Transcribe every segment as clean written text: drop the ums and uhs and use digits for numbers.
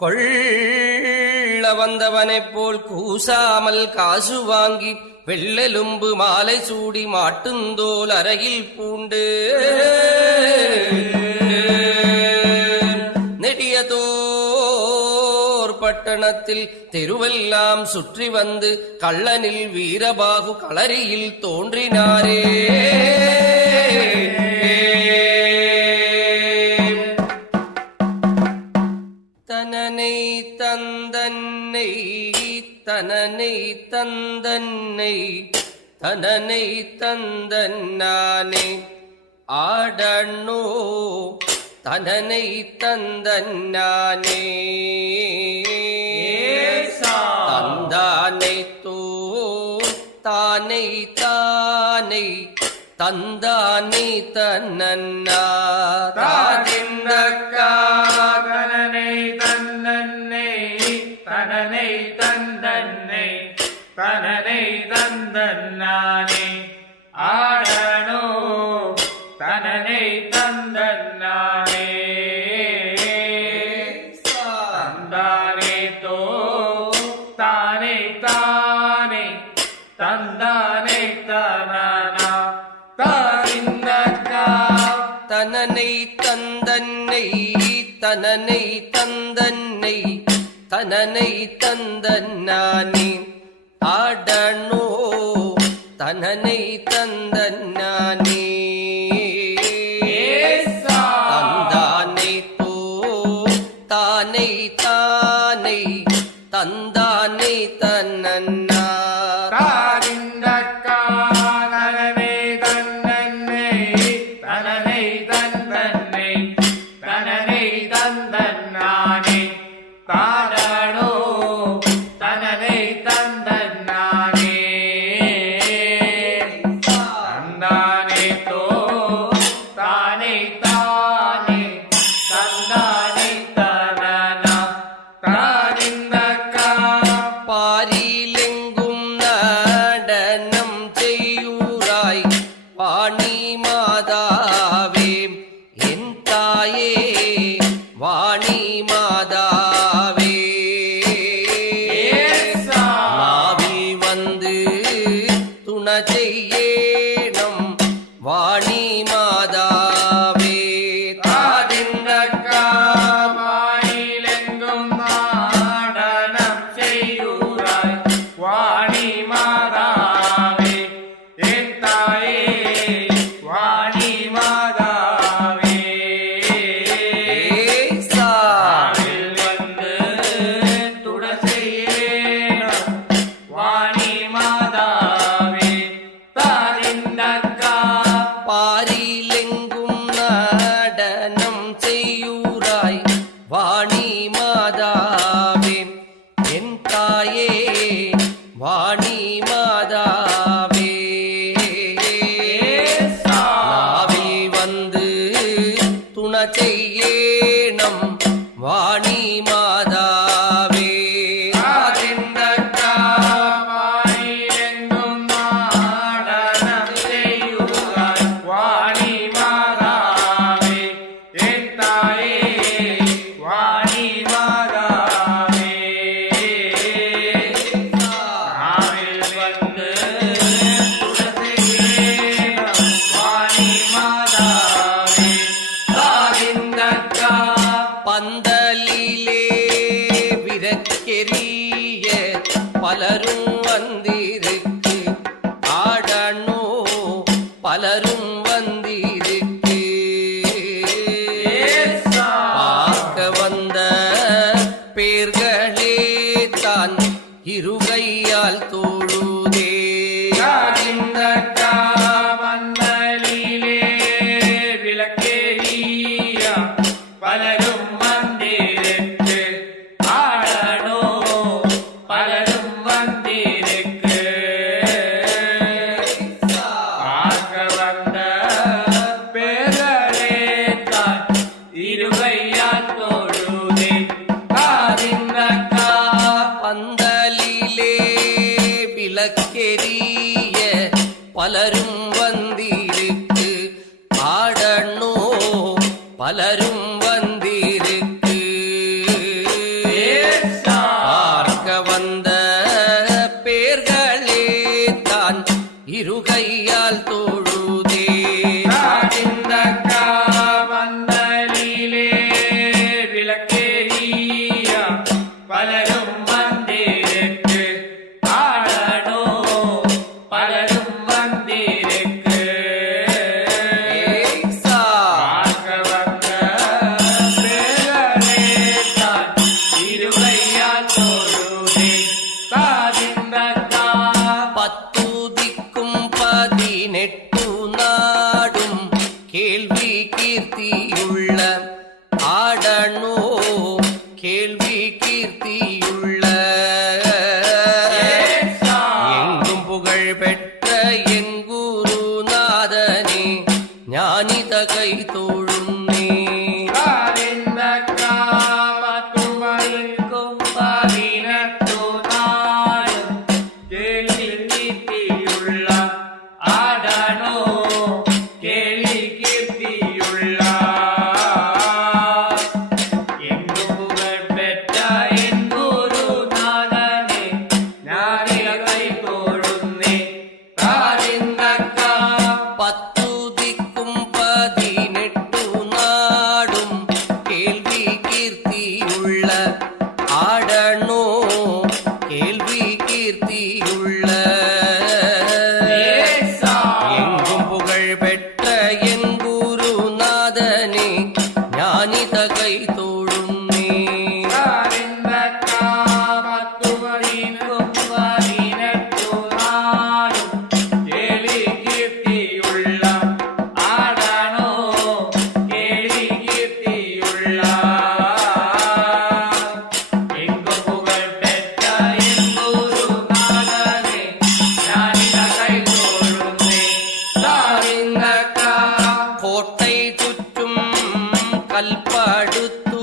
கொள்ள வந்தவனைப் போல் கூசாமல் காசு வாங்கி வெள்ளெலும்பு மாலை சூடி மாட்டுந்தோல் அறையில் பூண்டு நெடியதோர் பட்டணத்தில் தெருவெல்லாம் சுற்றி வந்து கள்ளனில் வீரபாகு களரியில் தோன்றினாரே. தனனை தந்தன்னை தனனை தந்தன்னை தனனை தந்தன்னானே ஆடனோ தனனை தந்தன்னானே தந்தானை தோ தானை தானை தந்தானை தன்னன்னா தாதிந்தக்கா தனனை தந்தன்னை தனனை தந்தன்னை தனனை தந்தன்னானே ஆடனோ தனனை தந்தன்னானே தந்தானே தோ தானே தானே தந்தானே தனனா தாரிந்தக்கா தனனை தந்தன்னை தனனை தந்தன்னை தனனை தந்தன்னானே ஆடனோ தனனை தந்தன்னானே தந்தானை தோ தானை தானை தந்தானை தன்னன்னா தாரிந்தக்கா தனனை தந்தன்னை தனனை தந்தன்னை தனனை தந்தன்னானே தாடனோ தனனை தந்தன்னானே தந்தானே தோ தானை தானே தந்தானை தனனா தாரிந்தக்கா பாரிலெங்கும் நடனம் செய்யூராய் வாணி மாதாவே என் தாயே வாணி மாதாவே மாவில் வந்து துண செய்யேனம் வாணி மாதாவே தாதிந்தக்கா வாயிலெங்கும் நாடனம் செய்யூராய் வாணி மாதாவே என் தாயே வாணி மாதாவே ஆவில் வந்து துட செய்யேனம் வாணி மாதாவே தாதிந்தக்கா பாரிலெங்கும் நடனம் செய்யூராய் வாணி மாதாவே என் தாயே வாணி மாதாவே நாவில் வந்து துண செய்யேனம் வாணி மாதாவே தாதிந்தக்கா வாயிலெங்கும் நாடனம் செய்யூராய் வாணி மாதாவே என் தாயே வாணி மாதாவே ஆவில் வந்து துளசியேனம் வாணி மாதாவே தாதிந்தக்கா பந்தலிலே விரக்கெரிய பலரும் வந்திருக்கு ஆடனோ பலரும் வந்திருக்கு பார்க்க வந்த பேர்களே தான் இருகையால் தோழுதே தாதிந்தக்கா வந்தலிலே விளக்கேறியா பலரும் வந்திருக்கு ஆடனோ பலரும் வந்திருக்கு பார்க்க வந்த பேர்களே தான் இருகையால் தொழுதே தாதிந்தக்கா பந்தலிலே விளக்கெரிய பலரும் வந்திருக்கு ஆடனோ பலரும் வந்திருக்கு கீர்த்தியுள்ள எங்கும் புகழ் பெற்ற என் குருநாதனே ஞானித கை தோழும் ஆடனோ கேள்வி கீர்த்தியுள்ள எங்கும் புகழ் பெற்ற என் குருநாதனே ஞானித கை தோழும் கோட்டை சுற்றும் கல்படுத்து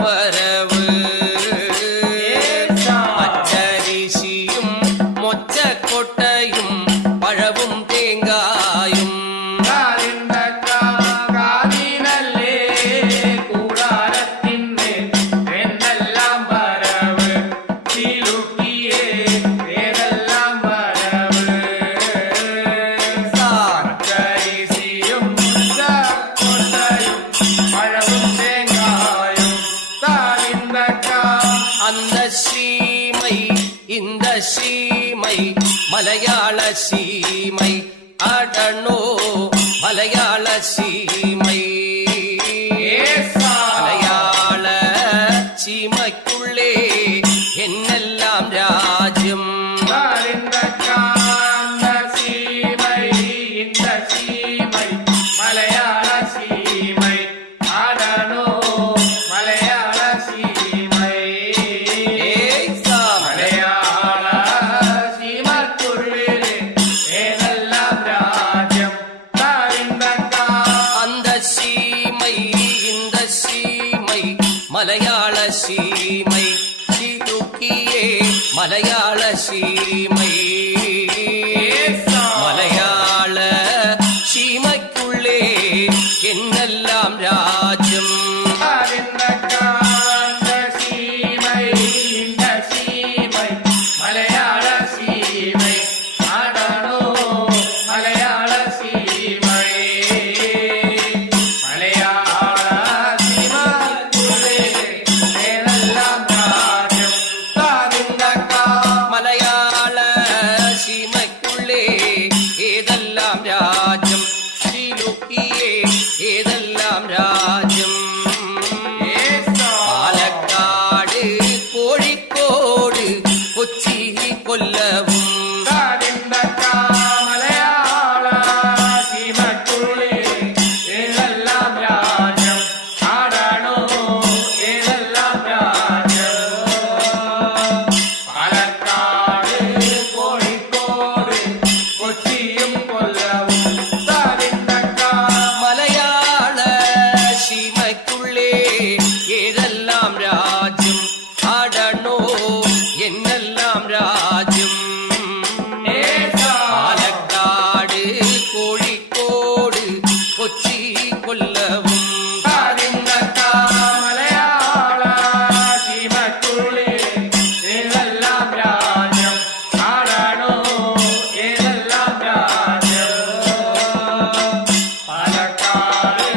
വരവ് പച്ചരിശിയും മൊച്ചക്കൊട്ടയും പഴവും തേങ്ങായും இந்த சீமை மலையாள சீமை அடனோ மலையாள சீமை மலையாள சீமைக்குள்ளே என்னெல்லாம் ராஜ்யம் மலையாள சீமை சிறுக்கியே மலையாள சீமை மலையாள சீமைக்குள்ளே என்னெல்லாம் ராஜ்யம் രാജ്യം ശ്രീലുക്കിയേ ഏതെല്ലാം രാജ്യം പാലക്കാട് കോഴിക്കോട് കൊച്ചി കൊല്ലവും என்னெல்லாம் ராஜ்யம் പാലക്കാട് കോഴിക്കോട് കൊച്ചി കൊല്ലവും പാലക്കാട്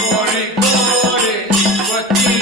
കോഴിക്കോട് കൊച്ചി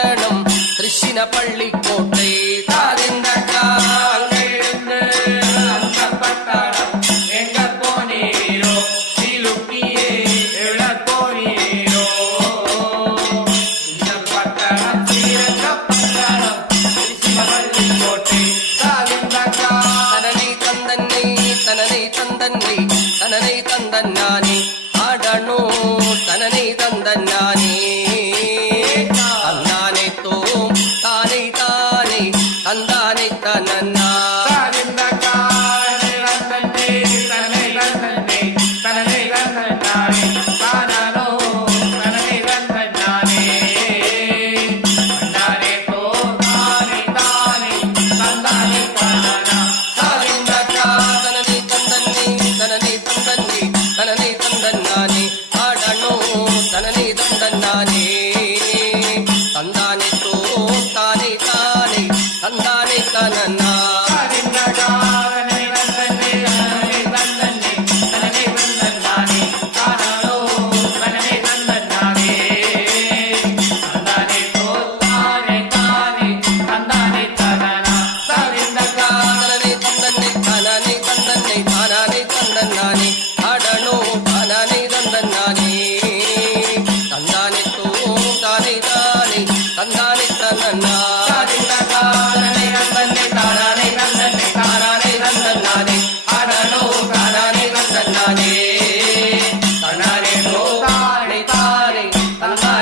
பட்டணம் திருச்சினப்பள்ளிக்கோட்டை தாதிந்தக்கா அங்கிருந்து அந்த பட்டாளம் எங்க போனீரோ சிலுக்கியே எவ்வள போனீரோ இந்த பட்டாளம் ஸ்ரீரங்க பட்டாளம் திருச்சினப்பள்ளிக்கோட்டை தாதிந்தக்கா தனனை தந்தன்னை தனனை தந்தன்னை தனனை தந்தன்னானே ஆடனோ தனனை தந்தன்னானே தந்தானே தோம் தானை தானை தந்தானை தனன்னா தாதிந்தக்கா தன்னை தன்னை தன்னை தன்னை தன்னை தானோ தன்னை தன்னை தன்னானே தோ தானே தானே தந்தானே தானா தாதிந்தக்கா தனனை தந்தன்னை தனனை தந்தன்னை தனனை தந்தன்னானே ஆடனோ தனனை தந்தன்னானே தந்தானே தோம் தானை தானை தந்தானை தனன்னா